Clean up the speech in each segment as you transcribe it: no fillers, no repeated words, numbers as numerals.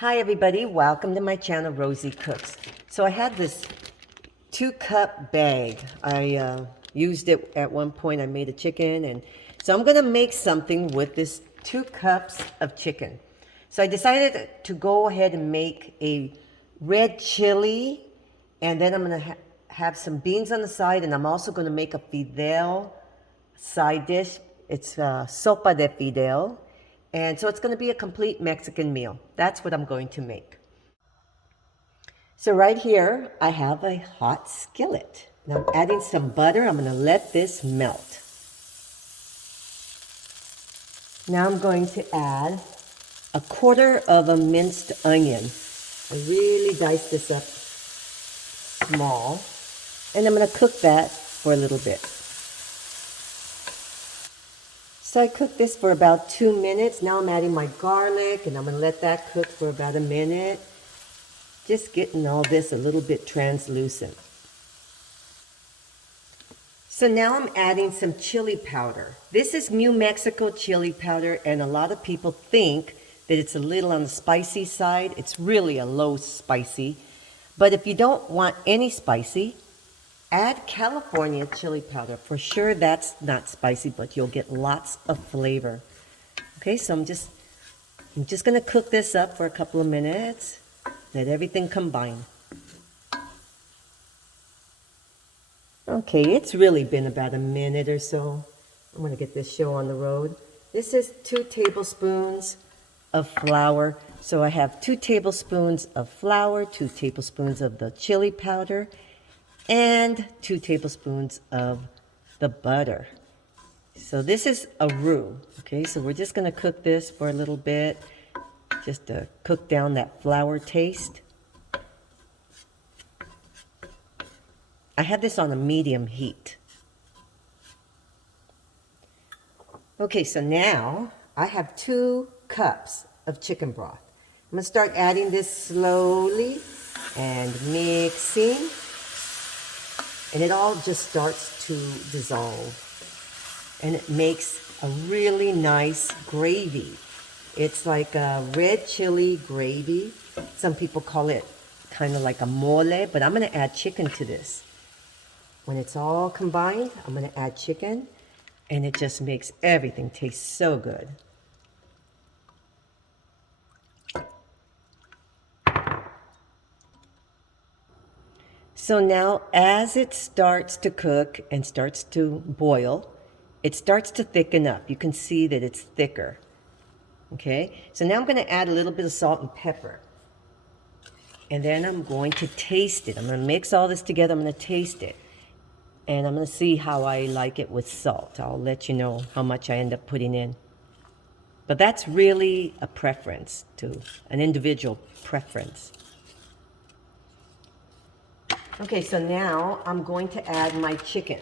Hi everybody, welcome to my channel, Rosie Cooks. So I had this 2-cup bag. I used it at one point. I made a chicken, and so I'm gonna make something with this 2 cups of chicken. So I decided to go ahead and make a red chili, and then I'm gonna have some beans on the side, and I'm also gonna make a fideo side dish. It's sopa de fideo. And so it's going to be a complete Mexican meal. That's what I'm going to make. So right here, I have a hot skillet. And I'm adding some butter. I'm going to let this melt. Now I'm going to add a quarter of a minced onion. I really dice this up small. And I'm going to cook that for a little bit. So I cooked this for about 2 minutes. Now I'm adding my garlic, and I'm going to let that cook for about a minute. Just getting all this a little bit translucent. So now I'm adding some chili powder. This is New Mexico chili powder, and a lot of people think that it's a little on the spicy side. It's really a low spicy. But if you don't want any spicy, add California chili powder. For sure that's not spicy, but you'll get lots of flavor. Okay, so I'm just going to cook this up for a couple of minutes. Let everything combine. Okay, it's really been about a minute or so. I'm going to get this show on the road. This is 2 tablespoons of flour. So I have 2 tablespoons of flour, 2 tablespoons of the chili powder, and 2 tablespoons of the butter. So this is a roux. Okay, so we're just going to cook this for a little bit, just to cook down that flour taste. I had this on a medium heat. Okay, so now I have 2 cups of chicken broth. I'm going to start adding this slowly and mixing. And it all just starts to dissolve. And it makes a really nice gravy. It's like a red chili gravy. Some people call it kind of like a mole, but I'm going to add chicken to this. When it's all combined, I'm going to add chicken, and it just makes everything taste so good. So now as it starts to cook and starts to boil, it starts to thicken up. You can see that it's thicker. Okay, so now I'm going to add a little bit of salt and pepper. And then I'm going to taste it. I'm going to mix all this together. I'm going to taste it. And I'm going to see how I like it with salt. I'll let you know how much I end up putting in. But that's really a preference, to an individual preference. Okay, so now I'm going to add my chicken.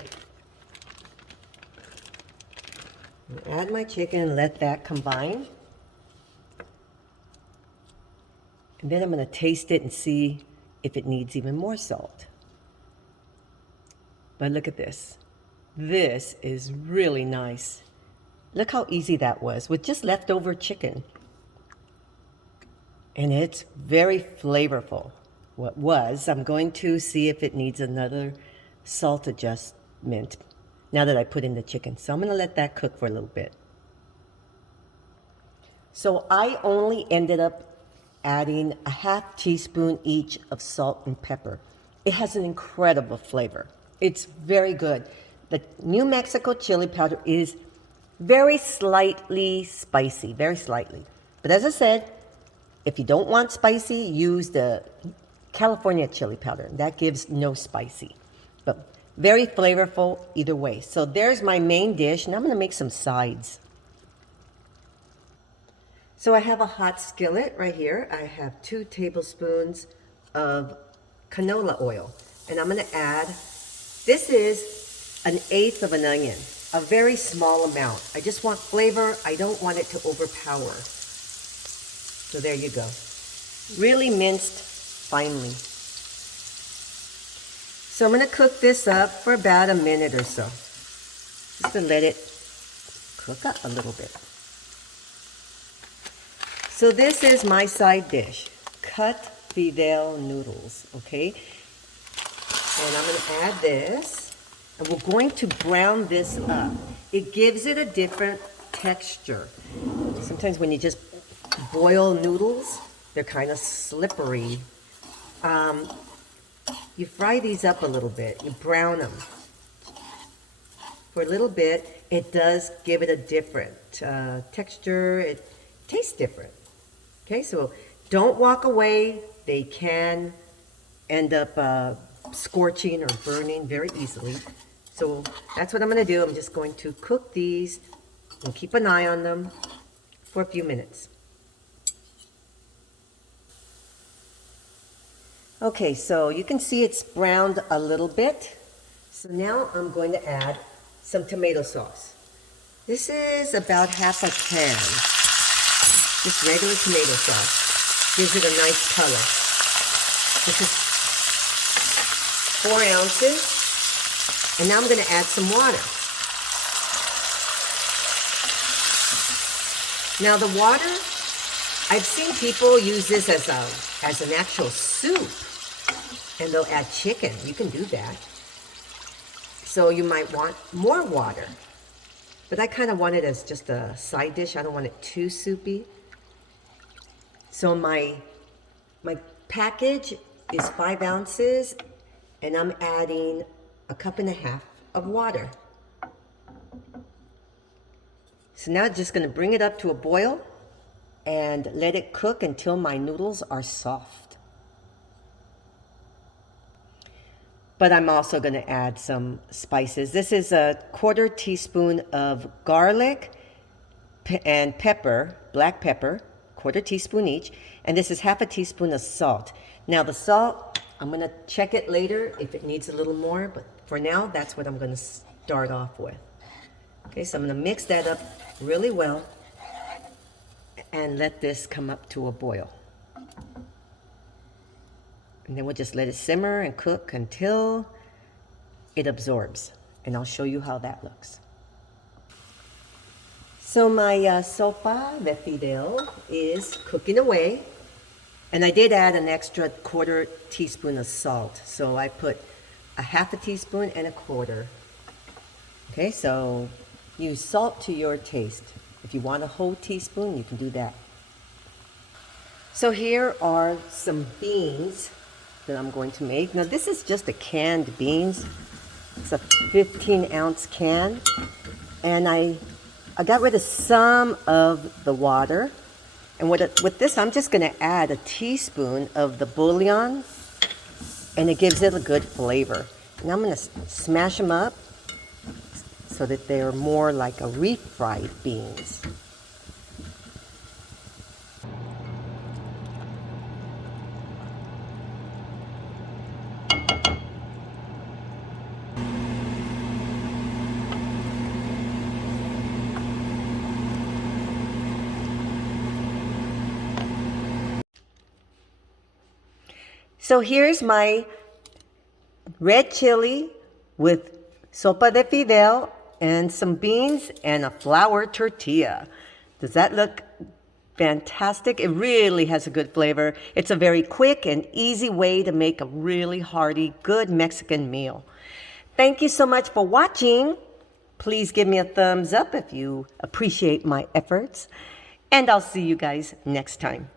Add my chicken and let that combine. And then I'm going to taste it and see if it needs even more salt. But look at this. This is really nice. Look how easy that was with just leftover chicken. And it's very flavorful. What was, I'm going to see if it needs another salt adjustment now that I put in the chicken. So I'm going to let that cook for a little bit. So I only ended up adding a half teaspoon each of salt and pepper. It has an incredible flavor. It's very good. The New Mexico chili powder is very slightly spicy, very slightly. But as I said, if you don't want spicy, use the California chili powder. That gives no spicy, but very flavorful either way. So there's my main dish, and I'm going to make some sides. So I have a hot skillet right here. I have 2 tablespoons of canola oil, and I'm going to add, this is 1/8 of an onion, a very small amount. I just want flavor. I don't want it to overpower. So there you go. Really minced finely. So I'm going to cook this up for about a minute or so, just to let it cook up a little bit. So this is my side dish, cut Fideo noodles, okay? And I'm going to add this, and we're going to brown this up. It gives it a different texture. Sometimes when you just boil noodles, they're kind of slippery. You fry these up a little bit, you brown them. For a little bit, it does give it a different texture, it tastes different. Okay, so don't walk away. They can end up scorching or burning very easily. So that's what I'm going to do. I'm just going to cook these and keep an eye on them for a few minutes. Okay, so you can see it's browned a little bit. So now I'm going to add some tomato sauce. This is about half a can. Just regular tomato sauce. Gives it a nice color. This is 4 ounces. And now I'm going to add some water. Now the water, I've seen people use this as an actual soup. And they'll add chicken. You can do that. So you might want more water. But I kind of want it as just a side dish. I don't want it too soupy. So my package is 5 ounces, and I'm adding 1.5 cups of water. So now I'm just going to bring it up to a boil and let it cook until my noodles are soft. But I'm also going to add some spices. This is a 1/4 teaspoon of garlic and pepper, black pepper, 1/4 teaspoon each. And this is 1/2 teaspoon of salt. Now the salt, I'm going to check it later if it needs a little more. But for now, that's what I'm going to start off with. Okay, so I'm going to mix that up really well and let this come up to a boil. And then we'll just let it simmer and cook until it absorbs. And I'll show you how that looks. So my sopa de fideo is cooking away. And I did add an extra 1/4 teaspoon of salt. So I put 1/2 teaspoon and 1/4. Okay, so use salt to your taste. If you want a whole teaspoon, you can do that. So here are some beans that I'm going to make. Now this is just a canned beans. It's a 15-ounce can. And I got rid of some of the water. And with this, I'm just going to add a teaspoon of the bouillon. And it gives it a good flavor. And I'm going to smash them up so that they're more like a refried beans. So here's my red chili with sopa de fideo and some beans and a flour tortilla. Does that look fantastic? It really has a good flavor. It's a very quick and easy way to make a really hearty, good Mexican meal. Thank you so much for watching. Please give me a thumbs up if you appreciate my efforts. And I'll see you guys next time.